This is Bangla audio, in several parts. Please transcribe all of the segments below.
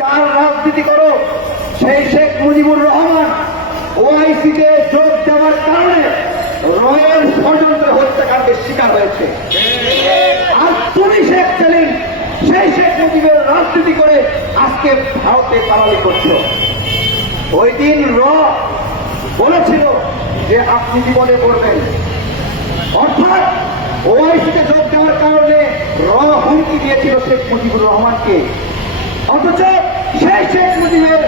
যার রাজনীতি করো, সেই শেখ মুজিবুর রহমান ওআইসিতে যোগ দেওয়ার কারণে রয়ের ষড়যন্ত্র হত্যাকাণ্ডের শিকার হয়েছে। আর তুমি শেখ সেলিম, সেই শেখ মুজিবের রাজনীতি করে আজকে ভারতে পালালি করছ। ওই দিন র বলেছিল যে আপনি জীবনে করবেন অর্থাৎ ওআইসিতে যোগ দেওয়ার কারণে র হুমকি দিয়েছিল শেখ মুজিবুর রহমানকে। অথচ সেই শেখ মুজিবের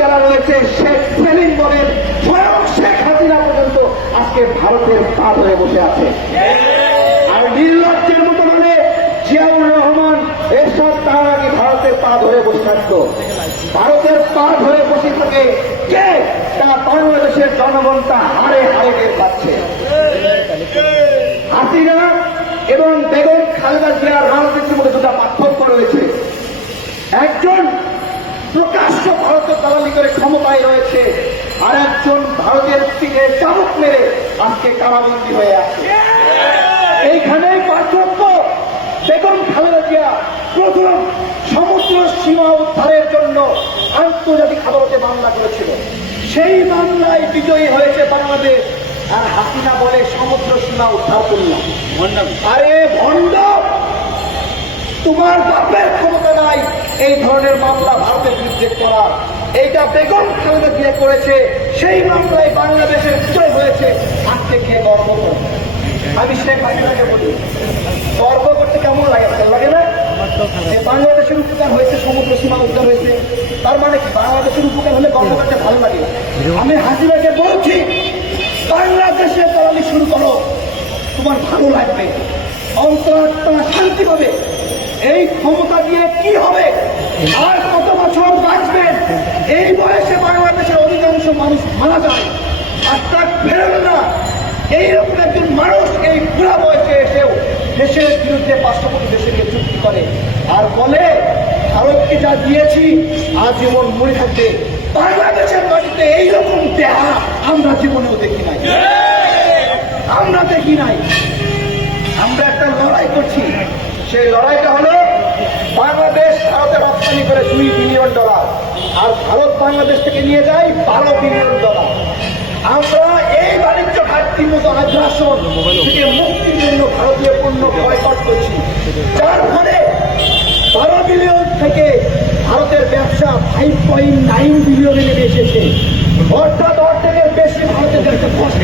যারা রয়েছে শেখ সেলিম বলেন, স্বয়ং শেখ হাসিনা পর্যন্ত আজকে ভারতের পা ধরে বসে আছে। আর নির্লজ্জের মতো মানে জিয়াউর রহমান তার আগে ভারতের পা ধরে বসে থাকতো। ভারতের পা ধরে বসে থাকে কে? তা বাংলাদেশের জনগণ তা হারে হারে টের পাচ্ছে। হাসিনা এবং বেগম খালেদা জিয়ার রাজনীতির মধ্যে দুটা পার্থক্য রয়েছে। একজন প্রকাশ্য ভারতের দালালি করে ক্ষমতায় রয়েছে আর একজন ভারতের দিকে চাবুক মেরে আজকে কারাবন্দী হয়ে আছে। এইখানেই পার্থক্য, বেগম খালেদা জিয়া প্রথম সমুদ্র সীমা উদ্ধারের জন্য আন্তর্জাতিক আদালতে মামলা করেছিল। সেই মামলায় বিজয়ী হয়েছে বাংলাদেশ, আর হাসিনা বলে সমুদ্র সীমা উদ্ধার করলাম আরে ভণ্ড! তোমার বাপের ক্ষমতা নাই। এই ধরনের মামলা ভারতের বিরুদ্ধে করা। এইটা বেগম খালেদা জিয়া করেছে। সেই মামলায় বাংলাদেশের বিজয় হয়েছে। আজকে খেয়ে গর্ব করে আমি শেখ হাসিনাকে বলি, গর্ব করতে কেমন লাগে? লাগে না? বাংলাদেশের উপকার হয়েছে, সমুদ্র সীমা উদ্ধার হয়েছে। তার মানে বাংলাদেশের উপকার হলে গর্ব করতে ভালো লাগে? আমি হাসিনাকে বলছি, বাংলাদেশে দালালি শুরু করো। তোমার ভালো লাগবে। অন্তরাত্মা শান্তি পাবে এই ক্ষমতা দিয়ে কি হবে? আর কত বছর বাঁচবেন এই বয়সে বাংলাদেশের অধিকাংশ মানুষ মারা যায় আর তার ফেরেন না এইরকম একজন মানুষ এই পুরা বয়সে এসেও দেশের বিরুদ্ধে পার্শ্ববর্তী দেশে নিয়ে চুক্তি করে আর বলে ভারতকে যা দিয়েছি আজীবন মনে থাকবে। বাংলাদেশের মাটিতে এইরকম দেহা আমরা জীবনেও দেখি নাই। আমরা দেখি নাই। আমরা একটা লড়াই করছি। সেই লড়াইটা হলো বাংলাদেশ ভারতে রপ্তানি করে দুই বিলিয়ন ডলার, আর ভারত বাংলাদেশ থেকে নিয়ে যায় বারো বিলিয়ন ডলার। আমরা এই বাণিজ্য ঘাটতির মতো আগ্রাসন থেকে মুক্তির জন্য ভারতীয় পণ্য বয়কট করছি। যার ফলে বারো বিলিয়ন থেকে ভারতের ব্যবসা ফাইভ পয়েন্ট নাইন বিলিয়নে নেমে এসেছে। অর্থাৎ অর্ধেকের বেশি ভারতের ব্যবসা কষ্ট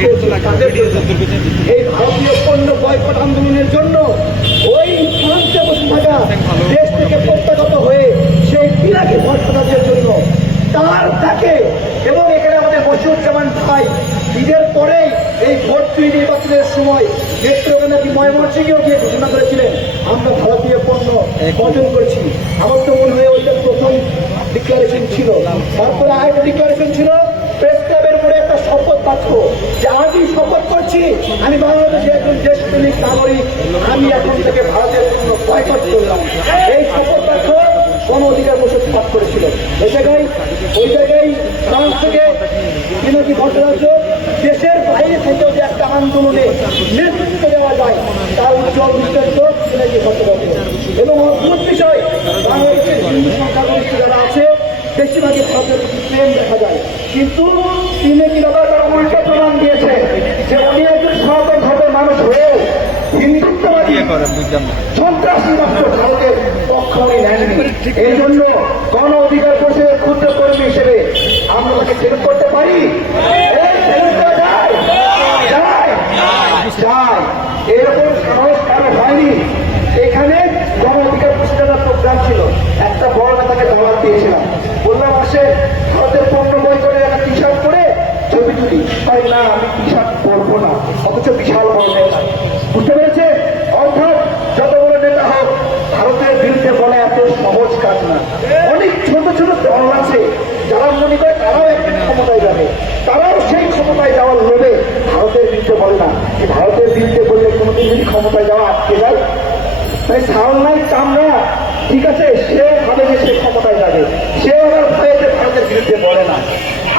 এই ভারতীয় পণ্য বয়কট আন্দোলনের জন্য ওই প্রান্তে বসে থাকা দেশ থেকে প্রত্যাগত হয়ে সেই পিরাকি ভট্টাচার্যের জন্য তার তাকে এবং এখানে আমাদের বসিরুজ্জামান ভাই ঈদের পরেই এই ভোট নির্বাচনের সময় নেত্রকোনা কি ময়মনসিংহেও গিয়ে ঘোষণা করেছিলেন আমরা ভারতীয় পণ্য বর্জন করছি আমার তো মনে হয় ওইটা প্রথম ডিক্লারেশন ছিল তারপরে আরেকটা ডিক্লারেশন ছিল প্রেস উপরে একটা শপথ বাক্য যে আমি শপথ করছি আমি বাংলাদেশের একজন দেশপ্রেমিক নাগরিক আমি এখন থেকে ভারতের জন্য বয়কট করলাম এই শপথ বাক্য গণ অধিকার পরিষদ পাঠ করেছিল। ওই জায়গায় ওই জায়গায় ফ্রান্স থেকে বিনোদী ভট্টাচার্য দেশের বাইরে থেকেও যে একটা আন্দোলনে নেতৃত্ব দেওয়া যায় তার উজ্জ্বল বিস্তারিত বিনোদী ভট্টাচার্য। এবং অদ্ভুত বিষয় বাংলাদেশের হিন্দু সংখ্যাগরিষ্ঠ যারা আছে বেশিরভাগই ভারতের প্রেম দেখা যায়। কিন্তু তিনি কি দাদা তারা উল্টো প্রমাণ দিয়েছে যে উনি একজন সনাতন ধর্মের মানুষ হয়েও হিন্দুত্ববাদী উনি নেননি। এই জন্য গণ অধিকার পরিষদের ক্ষুদ্র কর্মী হিসেবে আমরা তাকে করতে পারি। এরকম সাহস কারও হয়নি। এখানে গণ অধিকার পরিষদের প্রোগ্রাম ছিল। একটা বড় নেতাকে দাওয়াত দিয়েছিলাম। বললাম, আসে, ভারতের পণ্য বই করে একটা টি শার্ট করে ছবি তুলি। তাই না, আমি টি শার্ট না, অথচ বিশাল বড় বুঝতে পেরেছে অর্থাৎ যত বড় নেতা হোক ভারতের বিরুদ্ধে বলা এত সহজ কাজ না অনেক ছোট দল আছে। যারা মনে করে তারাও একদিন ক্ষমতায় যাবে। তারাও সেই ক্ষমতায় যাওয়ার লোভে ভারতের বিরুদ্ধে বলে না। ভারতের বিরুদ্ধে বললে কোনোদিন ক্ষমতায় যাওয়া আটকে যায়, তাই সামলাই চামড়া, ঠিক আছে, সেও ভাবে যে সে ক্ষমতায় যাবে। সেও আবার ভয়েতে ভারতের বিরুদ্ধে বলে না।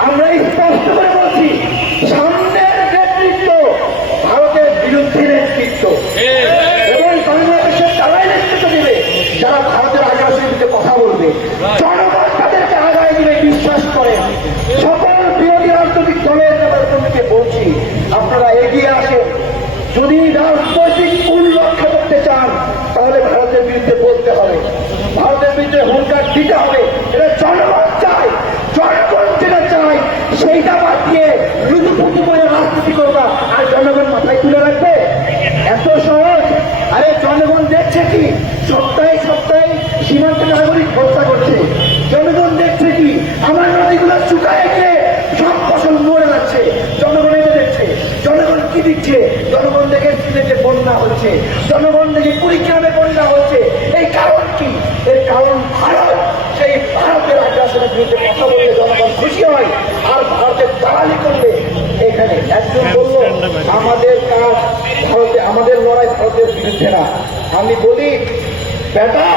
আমরা স্পষ্ট করে বলছি, সামনের নেতৃত্ব ভারতের বিরুদ্ধে নেতৃত্ব। এবং বাংলাদেশের তারাই নেতৃত্ব দেবে, যারা ভারতের আগ্রাসের বিরুদ্ধে কথা বলবে যদি রাজনৈতিক মূল রক্ষা করতে চান, তাহলে ভারতের বিরুদ্ধে বলতে হবে। ভারতের বিরুদ্ধে হুঙ্কার দিতে হবে। এটা জনগণ চায় জনগণ যেটা চায় সেইটা বাদ দিয়ে লুতুপুতু করে রাজনীতি করবা আর জনগণ মাথায় তুলে রাখবে এত সহজ আরে জনগণ দেখছে কি সপ্তাহে সপ্তাহে সীমান্ত নাগরিক হত্যা করছে জনগণ দেখছে কি আমার নদীগুলো শুকায় গিয়ে সব ফসল মরে যাচ্ছে জনগণ এটা দেখছে জনগণ কি দিচ্ছে জনগণ দেখে সিলেটে বন্যা হচ্ছে, জনগণ দেখে কুড়িগ্রামে বন্যা হচ্ছে, এই কারণ কি? এর কারণ ভারত। সেই ভারতের আগ্রাসনের বিরুদ্ধে কথা বললে জনগণ খুশি হয়, আর ভারতের দালালি করলে এখানে একজন বলল, আমাদের কাজ ভারতে, আমাদের লড়াই ভারতের বিরুদ্ধে না। আমি বলি, বেটা,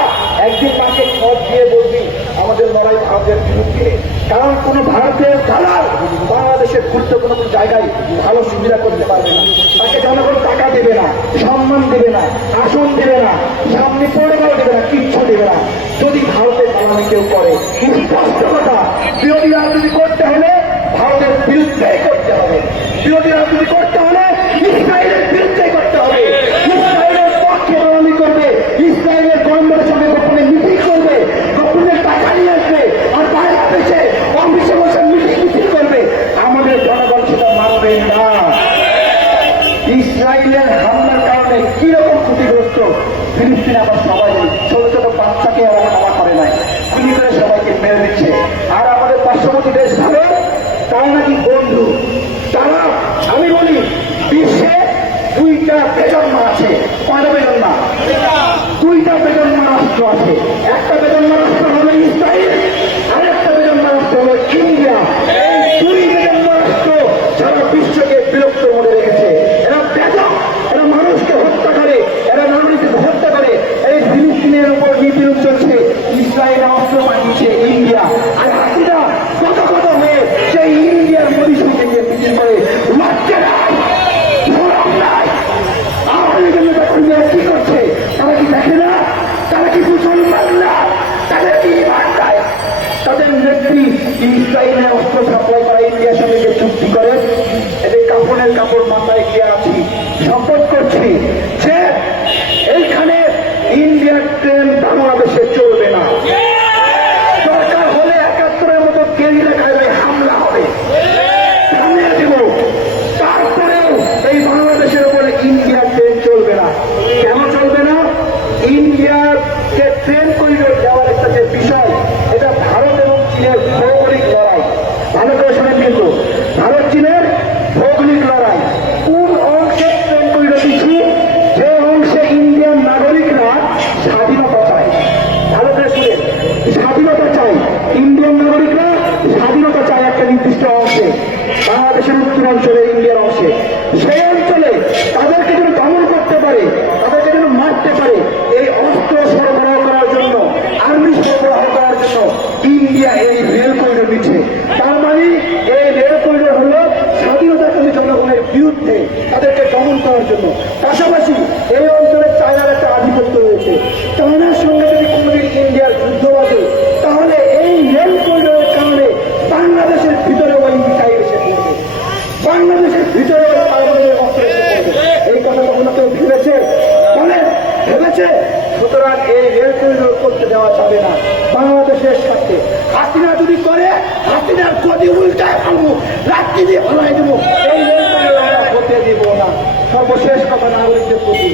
একদিন মাকে খত দিয়ে বলবি, আমাদের লড়াই ভারতের বিরুদ্ধে। কারণ কোন ভারতের দালাল বাংলাদেশের গুরুত্বপূর্ণ কোনো জায়গায় ভালো সুবিধা করতে পারবে না। তাকে জনগণ টাকা দেবে না, সম্মান দেবে না, আসন দেবে না, সামনে পড়েও দেবে না, কিচ্ছু দেবে না। যদি ভারতের দালালি কেউ করে কিছু কথা। বিরোধী রাজনীতি করতে হলে ভারতের বিরুদ্ধেই করতে হবে। বিরোধী রাজনীতি করতে হলে ইসরায়েলের বিরুদ্ধে করতে হবে ইসরায়েলের পক্ষে দালালি করবে ইসরায়েলের গভর্নমেন্টের সঙ্গে গোপনে মিটিং করবে গোপনে টাকা নিয়ে আসবে আর বাইরে দেশে অফিসে বসে মিটিং মিটিং করবে আমাদের জনগণ সেটা মানবে না ইসরায়েলের হামলার কারণে কীরকম ক্ষতিগ্রস্ত ফিলিস্তিন আবার সবাই ছোট ছোট বাচ্চাকে ওরা ক্ষমা করে নাই গুলি করে সবাইকে মেরে দিচ্ছে। আর আমাদের পার্শ্ববর্তী দেশ ভারত তারা নাকি বন্ধু? তারা, আমি বলি, বিশ্বে দুইটা প্রজন্ম আছে। কয়টা প্রজন্ম দুইটা প্রজন্ম রাষ্ট্র আছে। তাদের ইসরায়েলের ইসরায়েলে অস্ত্র সাপ্লাই করা ইন্ডিয়ার সঙ্গে যে চুক্তি করে, এদের কাপড়ের কাপড় মাথায় গিয়ে আছি শপথ করছি যে এইখানে ইন্ডিয়ার ট্রেন বাংলাদেশে চলবে না দরকার হলে একাত্তরের মতো কেরিয়া খাইলে হামলা হবে থামিয়ে দেব তারপরেও এই বাংলাদেশের উপরে ইন্ডিয়ার ট্রেন চলবে না কেন চলবে না ইন্ডিয়ার যে ট্রেন করিডোর যাওয়ার একটা যে বিষয় এটা ভারত এবং চীনের ভৌগোলিক লড়াই ভালো করে শোনেন কিন্তু ভারত চীনের ভৌগোলিক লড়াই কোন অংশে ট্রেন করিডোর দিচ্ছি যে অংশে ইন্ডিয়ান নাগরিকরা স্বাধীনতা চায় ভালো করে শুনেন স্বাধীনতা চাই ইন্ডিয়ান নাগরিকরা স্বাধীনতা চায় একটা নির্দিষ্ট অংশে বাংলাদেশের উত্তরাঞ্চলে ইন্ডিয়ার অংশে সেই অঞ্চলে তাদেরকে যেন দমন করতে গদি ভাঙবো, রাত্রি দিয়ে ভাঙাই দেবো, এই হতে দিব না। সর্বশেষ কথা নাগরিকদের প্রতি।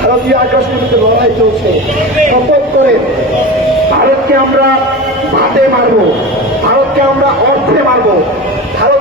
ভারতীয় আগ্রাসনের লড়াই চলছে। শপথ করে ভারতকে আমরা ভাতে মারবো, ভারতকে আমরা অর্থে মারবো। ভারতের